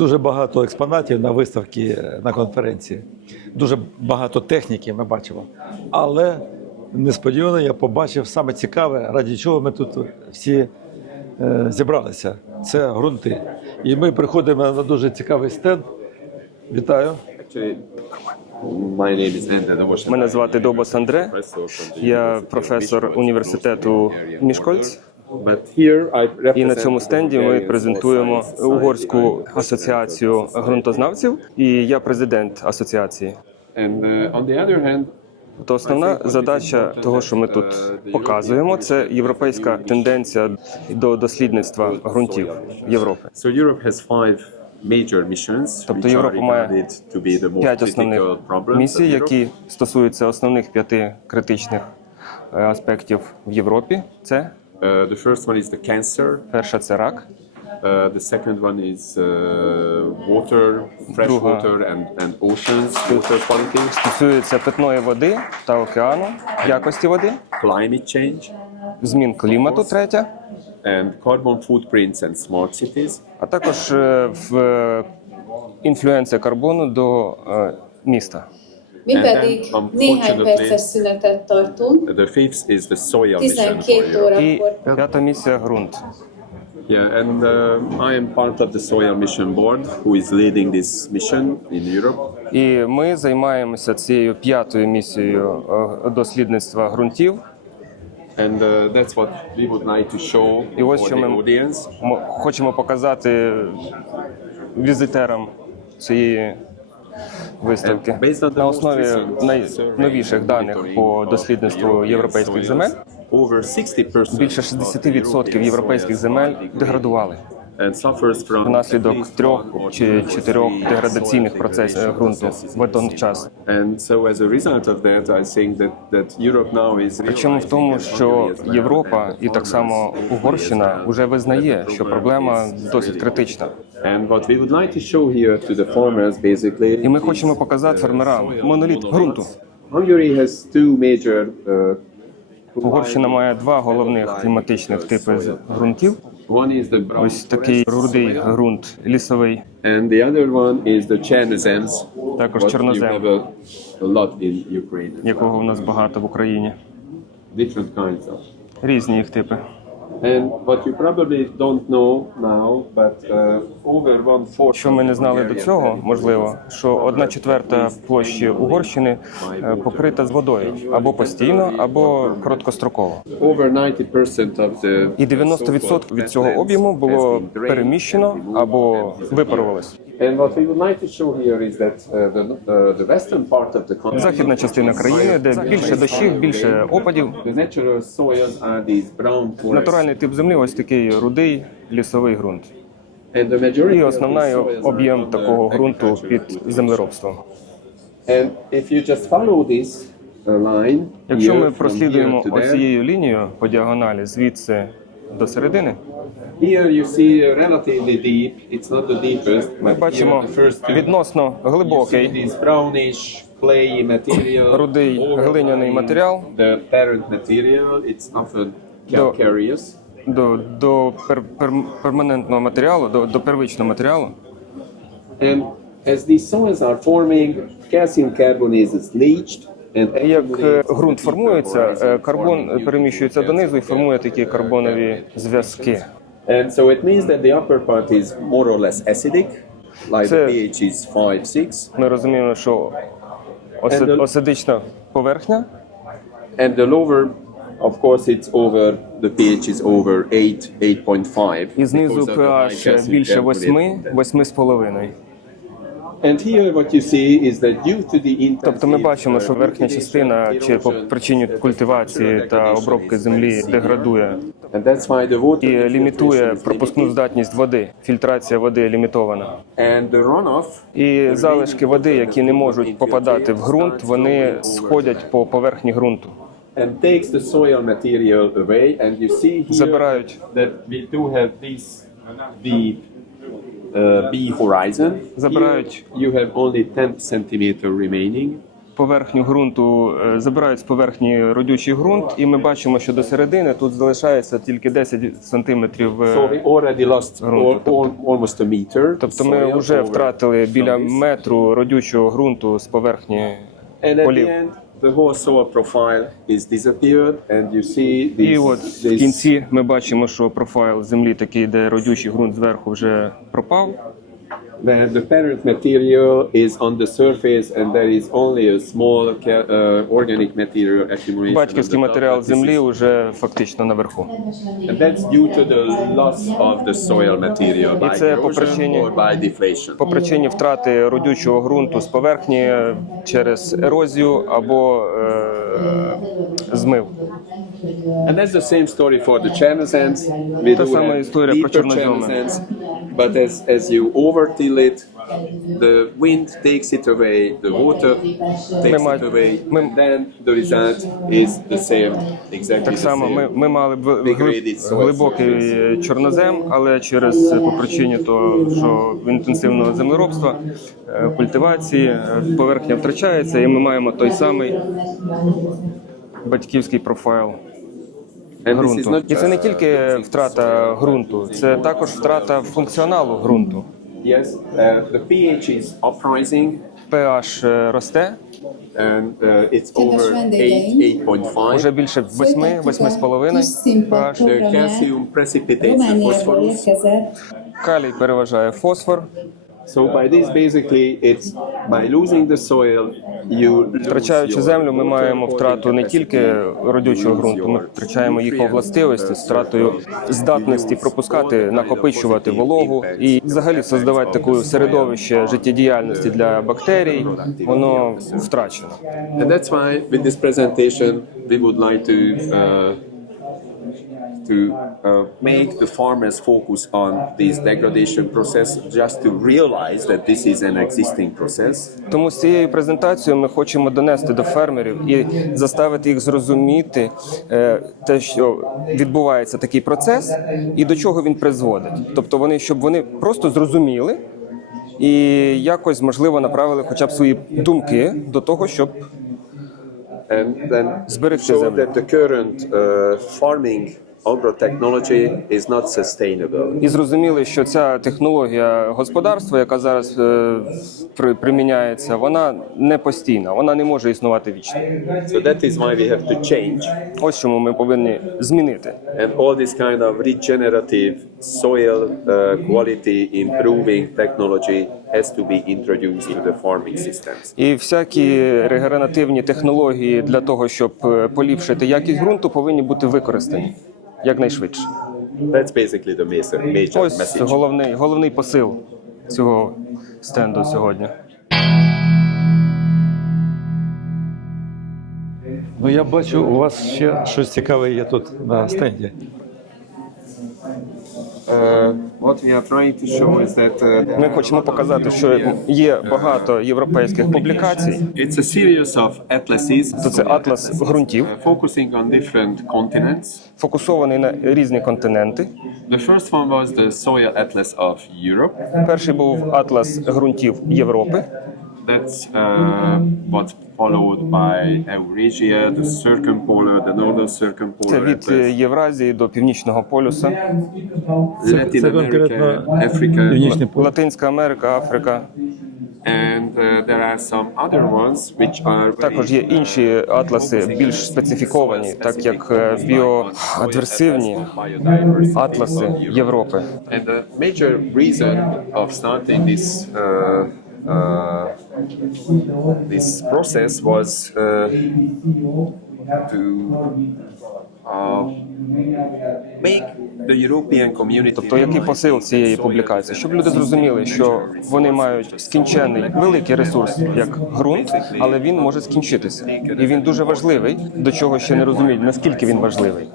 Дуже багато експонатів на виставці на конференції. Дуже багато техніки ми бачимо. Але несподівано я побачив саме цікаве, раді чого ми тут всі е, зібралися. Це ґрунти. І ми приходимо на дуже цікавий стенд. Вітаю. Мене звати Добос Андре. Я професор університету Мішкольц. І на цьому стенді ми презентуємо угорську асоціацію ґрунтознавців, і я президент асоціації. Uh, То основна задача того, що ми тут показуємо, це європейська тенденція до дослідництва ґрунтів Європи. Тобто Європа має П'ять основних місій, які стосуються основних п'яти критичних е, аспектів в Європі. Це Uh, the first one is the cancer. перша це рак, Uh, the second one is uh, water, fresh Друга. water and, and oceans, water quality, стосується питної води та океану, якості води, climate change, змін клімату, третя, and carbon footprints and smart cities. а також е, в е, інфлюенція карбону до е, міста. Mi And pedig néhány perces szünetet tartunk, The fifth is the soil mission. 12 órakor п'ята місія ґрунт. Yeah, and uh, I am part of the Soil Mission Board, who is leading this mission in Europe. І ми займаємося цією п'ятою місією е, дослідництва ґрунтів. And uh, that's what we would like to show І ось for що the ми audience. хочемо показати візитерам цієї виставки. На основі найновіших даних по дослідництву європейських земель, over 60% більше of 60% європейських земель деградували внаслідок трьох чи чотирьох деградаційних процесів ґрунту в один час. Причому в тому, що Європа і так само Угорщина вже визнає, що проблема досить критична. And what we would like to show here to the farmers basically І ми хочемо показати фермерам моноліт ґрунту. Hungary has two major uh, Угорщина має два головних кліматичних типи ґрунтів. Ось такий рудий ґрунт лісовий, and the other one is the Chernozems. Також чорнозем. a, a lot in Ukraine. якого в нас багато в Україні. Different kinds of. Різні їх типи. And what you probably don't know now, but uh, over one fourth. Що ми не знали до цього, можливо, що одна четверта площі Угорщини е, покрита з водою або постійно, або короткостроково. Over 90% of the І 90% від цього об'єму було переміщено або випарувалось. And what we would like to show here is that uh, the, the, the western part of the country, Західна частина країни, де більше дощів, більше опадів. the natural soils are these brown forests. Натуральний тип землі ось такий рудий лісовий ґрунт. And І основний об'єм такого ґрунту під землеробством. And if you just follow this uh, line Якщо ми прослідуємо оцією лінією по діагоналі звідси до середини, here you see relatively deep. It's not the deepest, ми бачимо відносно глибокий. Рудий глиняний матеріал. The parent material, it's often До- calcareous. до, до пер, пер, перманентного матеріалу, до, до первичного матеріалу. And as these soils are forming, calcium carbonate is leached Як е, ґрунт формується, е, карбон переміщується донизу і формує такі карбонові зв'язки. And so it means that the upper part is more or less acidic, like Це- the pH is 5, 6, Ми розуміємо, що осидична поверхня, and the lower, of course, it's over, the pH is over 8, 8.5. і знизу pH більше 8, 8,5. Тобто ми бачимо, що верхня частина чи по причині культивації та обробки землі деградує і лімітує пропускну здатність води. Фільтрація води лімітована. І залишки води, які не можуть попадати в ґрунт, вони сходять по поверхні ґрунту. Забирають. Uh, B horizon. Забирають. Here you have only 10 cm remaining. поверхню ґрунту, е, забирають з поверхні родючий ґрунт, і ми бачимо, що до середини тут залишається тільки 10 сантиметрів. е, So already lost almost a meter. Тобто ми вже втратили біля метру родючого ґрунту з поверхні And at the end, the whole soil profile is disappeared, and you see this. І от в this- кінці ми бачимо, що профайл землі такий, де родючий ґрунт зверху вже пропав. Then the parent material is on the surface, and there is only a small uh, organic material accumulation. Батьківський матеріал землі вже фактично наверху. And that's due to the loss of the soil material by це по причині- or by deflation. По причині втрати родючого ґрунту з поверхні через ерозію або е, змив. And that's the same story for the Chernozans. We Та сама історія про чорноземи. But as, as you overtill it, the wind takes it away, the water takes it away, and then the result is the same, exactly Так the само same. ми, ми мали б Degraded soil глибокий чорнозем, але через по причині того, що інтенсивного землеробства, е, культивації, е, поверхня втрачається, і ми маємо той самий батьківський профайл. Ґрунту. І це не тільки uh, втрата ґрунту, це також втрата функціоналу ґрунту. Yes, uh, the pH is uprising, pH е, росте and uh, it's Kedves over 8, vendégeim, 8.5. вже більше 8, 8,5 kis színpad pH. Калій переважає фосфор. So by this, basically, it's by losing the soil, you Втрачаючи землю, ми маємо втрату не тільки родючого ґрунту, ми втрачаємо їх властивості, uh, стратою surface. здатності пропускати, накопичувати вологу і взагалі создавати таке середовище життєдіяльності для бактерій. Воно втрачено. And that's why, with this presentation, we would like to uh, to uh, make the farmers focus on this degradation process, just to realize that this is an existing process. Тому з цією презентацією ми хочемо донести до фермерів і заставити їх зрозуміти е, те, що відбувається такий процес, і до чого він призводить. Тобто вони, щоб вони просто зрозуміли і якось можливо направили хоча б свої думки до того, щоб and then Зберегти землю. Agro-technology is not sustainable. і зрозуміли, що ця технологія господарства, яка зараз е, при- приміняється, вона не постійна, вона не може існувати вічно. So that is why we have to change, Ось чому ми повинні змінити. and all this kind of regenerative soil uh, quality improving technology has to be introduced to the farming systems. І всякі регенеративні технології для того, щоб е, поліпшити якість ґрунту, повинні бути використані якнайшвидше. That's basically the major, major Ось message. головний, головний посил цього стенду сьогодні. Ну я бачу, у вас ще щось цікаве є тут на стенді. Uh, uh, Ми хочемо показати, що є багато європейських публікацій. То це атлас ґрунтів, uh, фокусований на різні континенти. Перший був атлас ґрунтів Європи. That's uh, what followed by Eurasia, the circumpolar, the northern circumpolar. Це від е, Євразії до Північного полюса, Latin це America, конкретно Africa, Північний полюс. Латинська Америка, Африка. and uh, there are some other ones which are very Також є інші атласи більш специфіковані, так як е, біоадверсивні атласи Європи. And the major reason of starting this uh, uh, this process was uh, to uh, make the European community. Тобто, який посил цієї публікації? Щоб люди зрозуміли, що вони мають скінчений великий ресурс як ґрунт, але він може скінчитися, і він дуже важливий. До чого ще не розуміють, наскільки він важливий.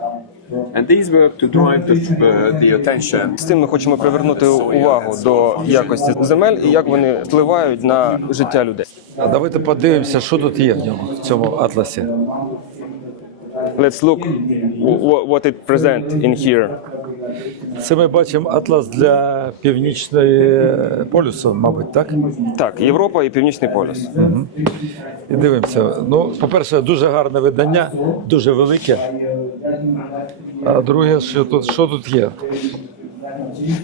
And these were to drive the, uh, the attention З цим ми хочемо привернути увагу до якості земель і як вони впливають на життя людей. А давайте подивимося, що тут є в ньому, в цьому атласі. Let's look wh- what it present in here. Це ми бачимо атлас для північної полюсу, мабуть, так? Так, Європа і Північний полюс. І дивимося. Ну, по-перше, дуже гарне видання, дуже велике. А друге, що тут, що тут є?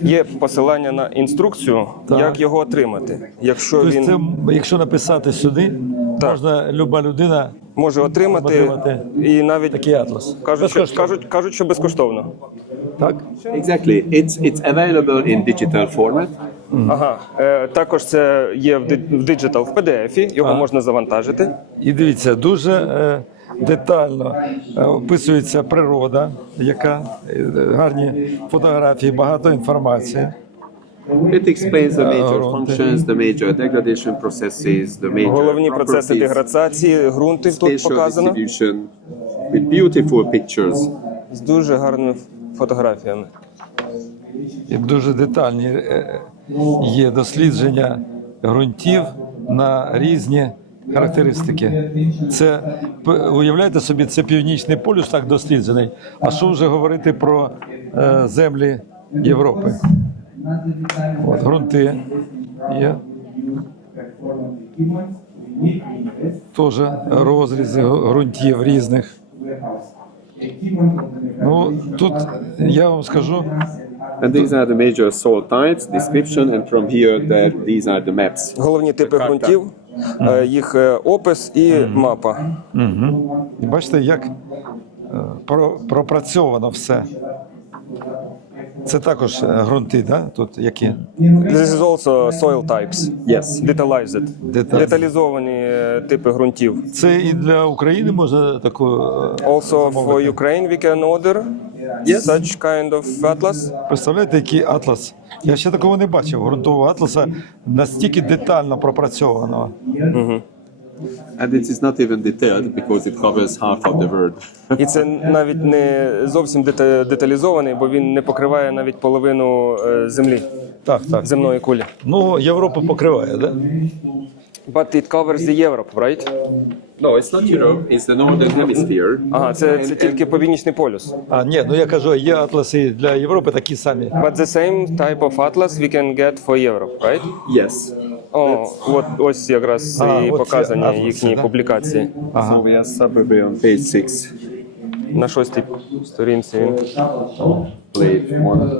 Є посилання на інструкцію, Так. як його отримати. Якщо Тобто, він це, якщо написати сюди, Так. можна люба людина може отримати, отримати і навіть такий атлас. кажуть, що, кажуть, кажуть, що безкоштовно. Так? Exactly. It's it's available in digital format. Ага, е, також це є в диджитал в PDF, його Ага. можна завантажити. І дивіться, дуже е, детально е, описується природа, яка е, гарні фотографії, багато інформації. It explains the major Uh, functions, the major degradation processes, the major Головні процеси деградації ґрунтів тут показано with beautiful pictures. з дуже гарними фотографіями. І дуже детальні е, є дослідження ґрунтів на різні характеристики. Це п- уявляєте собі, це північний полюс так досліджений. А що вже говорити про е, землі Європи? От ґрунти є. Теж розрізи ґрунтів різних. Ну тут я вам скажу, And these are the major soil types, description, and from here, that these are the maps. Головні типи ґрунтів, їх е, опис і мапа. І бачите, як е, пропрацьовано все. Це також е, ґрунти, да? Тут які? This is also soil types. Yes. Detalized. Деталь. Деталізовані е, типи ґрунтів. Це і для України можна таку. е, Also for Ukraine we can order such kind of atlas. Представляєте, який атлас? Я ще такого не бачив. Ґрунтового атласа настільки детально пропрацьованого. And it is not even detailed because it covers half of the world. І це навіть не зовсім дета- деталізований, бо він не покриває навіть половину е, землі, Так, так. земної кулі. Ну, Європу покриває, да? But it covers the Europe, right? No, it's not Europe, it's the northern hemisphere. Ага, це, це тільки північний полюс. А, ні, ну я кажу, є атласи для Європи такі самі. But the same type of atlas we can get for Europe, right? Yes. О, от ось якраз А, і от ці показані атласи, їхні да? публікації. So we are suburban on page six, На шостій сторінці він. plate one.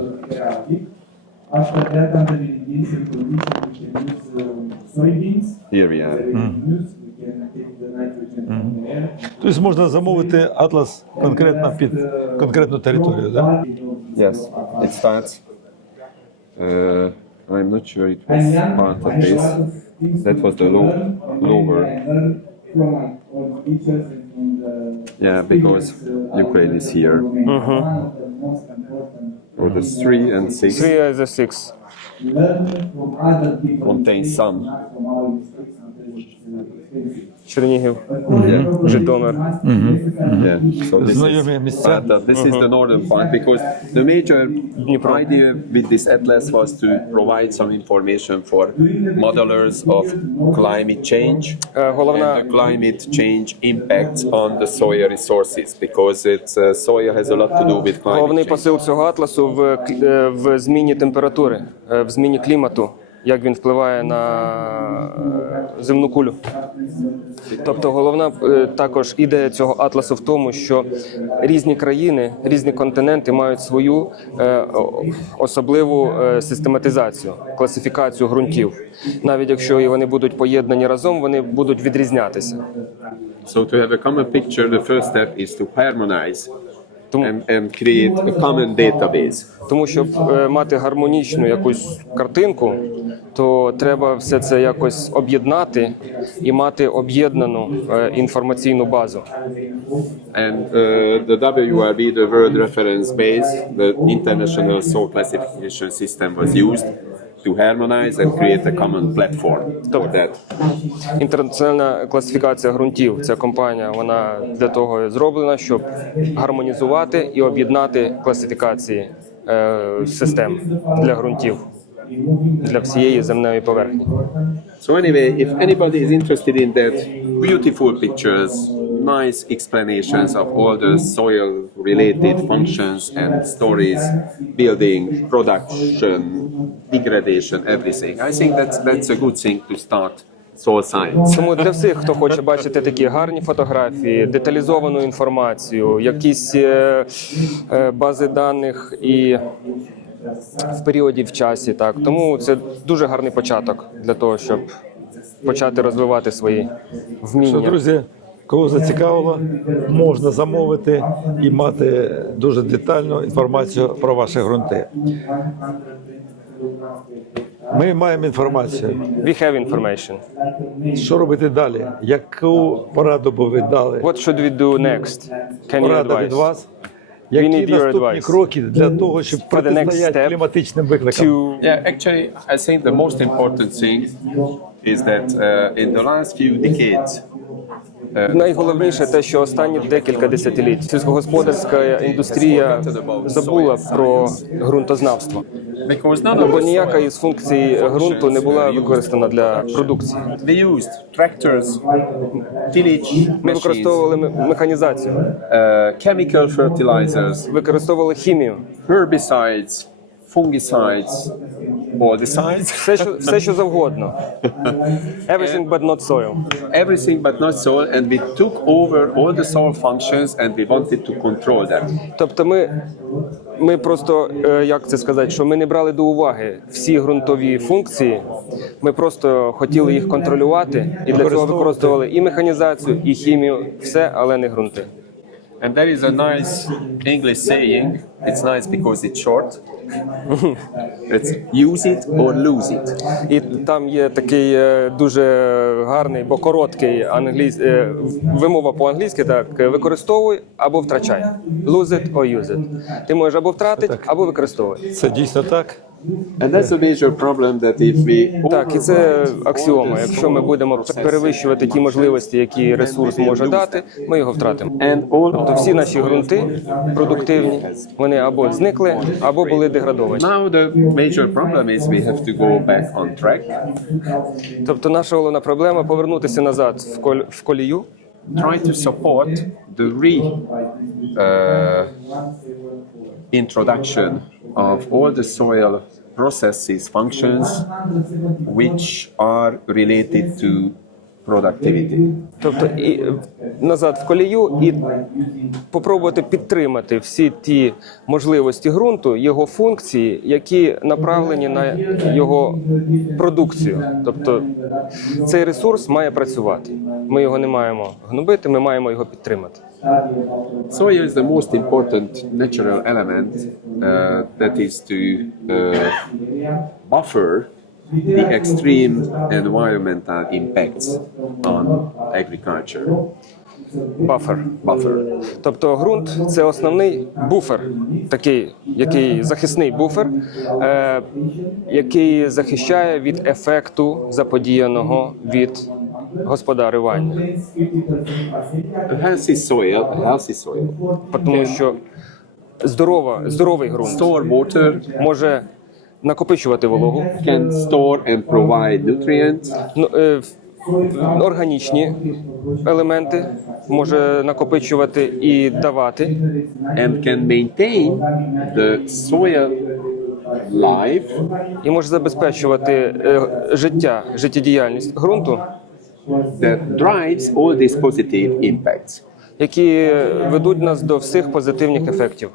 After that, under the irrigation condition, we can use uh, soybeans. Here we are. Use, we can take the nitrogen from the air. Тобто можна замовити атлас конкретно під конкретну територію, да? Yes, it starts. Uh, I'm not sure it was part of this. That was the low, lower. From all the teachers and from the. Yeah, because Ukraine is here. One of the most important Or the three and six Three is a six. contenção. Чернігів. Житомир. Yeah. So this Знайомі is, місця. but, uh, this is the northern part because the major Dnipro. idea with this atlas was to provide some information for modelers of climate change Е, and Головна the climate change impacts on the soil resources because it's uh, soil has a lot to do with climate Головний change. посил цього атласу в, кл- е, в зміні температури, е, в зміні клімату, як він впливає на е, земну кулю. Тобто, головна е, також ідея цього атласу в тому, що різні країни, різні континенти мають свою е, особливу систематизацію, класифікацію ґрунтів. Навіть якщо вони будуть поєднані разом, вони будуть відрізнятися. So to have a common picture, the first step is to harmonize Тому- and, and create a common database. Тому щоб е, мати гармонічну якусь картинку, то треба все це якось об'єднати і мати об'єднану е, інформаційну базу. And uh, the WRB, the World Reference Base, the international soil classification system was used to harmonize and create a common platform for that. Інтернаціональна класифікація ґрунтів. Ця компанія вона для того зроблена, щоб гармонізувати і об'єднати класифікації е, систем для ґрунтів для всієї земної поверхні. So anyway, if anybody is interested in that beautiful pictures, nice explanations of all the soil related functions and stories, building, production, degradation, everything. I think that's, that's a good thing to start soil science. Тому для всіх, хто хоче бачити такі гарні фотографії, деталізовану інформацію, якісь е, е, бази даних і в періоді в часі. Так тому це дуже гарний початок для того, щоб почати розвивати свої Що, друзі, кого зацікавило, можна замовити і мати дуже детальну інформацію про ваші ґрунти. Ми маємо інформацію. We have information. Що робити далі? Яку пораду би ви дали? What should we do next? Can you Порада від advise? вас. We Які need your наступні advice. кроки для того, щоб For the next протистояти step кліматичним викликам? To Yeah, actually, I think the most important thing is that uh, in the last few decades, Найголовніше те, що останні декілька десятиліть сільськогосподарська індустрія забула про ґрунтознавство, бо ніяка із функцій ґрунту не була використана для продукції. we used tractors, tillage Ми використовували механізацію, uh, chemical fertilizers, використовували хімію, herbicides, fungicides, herbicides, все, що все, що завгодно. Everything but not soil. everything but not soil, and we took over all the soil functions and we wanted to control them. Тобто, ми, ми просто е, як це сказати, що ми не брали до уваги всі ґрунтові функції. Ми просто хотіли їх контролювати, і для цього використовували і механізацію, і хімію, все, але не ґрунти. And there is a nice English saying. It's nice because it's short. it's use it or lose it. І там є такий е, дуже гарний, бо короткий англійсь... е, вимова по-англійськи так е, використовуй або втрачай. Lose it or use it. Ти можеш або втратити, або використовувати. Це дійсно так. And that's a major problem that if we Так, і це аксіома. Якщо ми будемо перевищувати ті можливості, які ресурс може дати, ми його втратимо. Тобто всі наші ґрунти продуктивні, вони або зникли, або були деградовані. now the major problem is we have to go back on track, Тобто наша головна проблема повернутися назад в коль- в колію, try to support the re uh, introduction of all the soil processes functions which are related to productivity. тобто і е, назад в колію, і попробувати підтримати всі ті можливості ґрунту, його функції, які направлені на його продукцію. Тобто цей ресурс має працювати. Ми його не маємо гнобити, ми маємо його підтримати. Soil is the most important natural element uh, that is to uh, buffer the extreme environmental impacts on agriculture. Бафер. Buffer. Тобто ґрунт це основний буфер, такий, який захисний буфер, е, який захищає від ефекту заподіяного від господарювання. Healthy soil, healthy soil, Тому що здорова, здоровий ґрунт store water, може накопичувати вологу, can store and provide nutrients, ну, е, в- органічні елементи може накопичувати і давати, and can maintain the soil life. І може забезпечувати е, життя, життєдіяльність ґрунту. That drives all these positive impacts. які ведуть нас до всіх позитивних ефектів.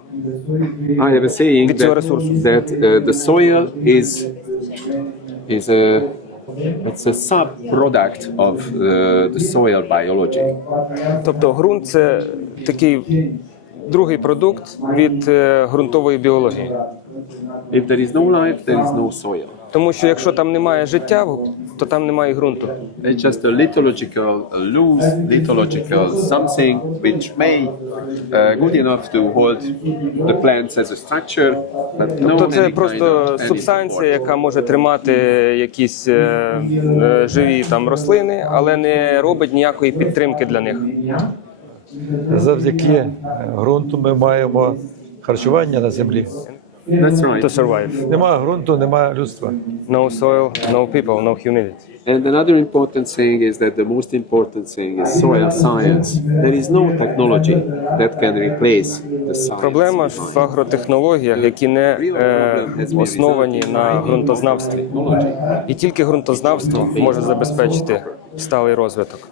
I have a saying Від цього that, ресурсу. that uh, the soil is is a it's a sub-product of uh, the soil biology. Тобто ґрунт це такий другий продукт від е, ґрунтової біології. If there is no life, there is no soil. Тому що якщо там немає життя, то там немає ґрунту. It's just a lithological, a loose lithological something which may uh, good enough to hold the plants as a structure, but no Тобто це просто of субстанція, яка може тримати якісь е, е, живі там рослини, але не робить ніякої підтримки для них. Завдяки ґрунту ми маємо харчування на землі. That's right. to survive. Немає ґрунту, немає людства. No soil, no people, no humanity. And another important thing is that the most important thing is soil science. There is no technology that can replace the science. Проблема в агротехнологіях, які не е, основані на ґрунтознавстві. І тільки ґрунтознавство може забезпечити сталий розвиток.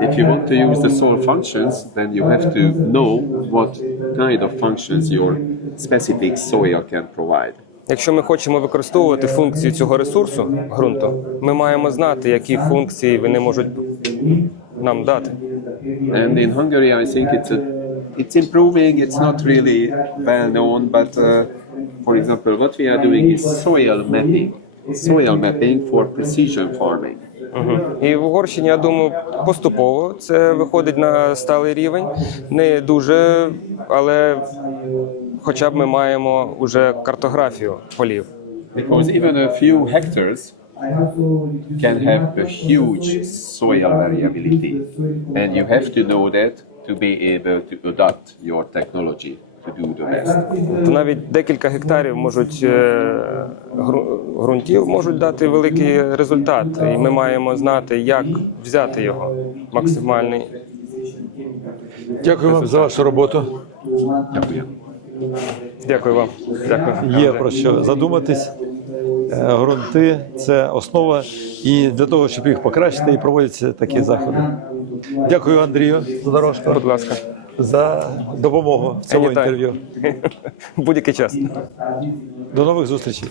If you want to use the soil functions, then you have to know what kind of functions your specific soil can provide. Якщо ми хочемо використовувати функцію цього ресурсу ґрунту, ми маємо знати, які функції вони можуть нам дати. And in Hungary, I think it's a, it's improving. It's not really well known, but uh, for example, what we are doing is soil mapping, soil mapping for precision farming. Мгм. І в Угорщині, я думаю, поступово це виходить на сталий рівень. Не дуже, але хоча б ми маємо вже картографію полів. Because even a few hectares can have a huge soil variability, and you have to know that to be able to adapt your technology to do the best. То навіть декілька гектарів можуть е, гру- ґрунтів можуть дати великий результат, і ми маємо знати, як взяти його максимальний. Дякую вам за вашу роботу. Дякую. Дякую вам. Дякую. Є про що задуматись. Грунти це основа, і для того, щоб їх покращити, і проводяться такі заходи. Дякую, Андрію Задорожко, Будь ласка, за допомогу в цьому інтерв'ю. будь-який час. До нових зустрічей.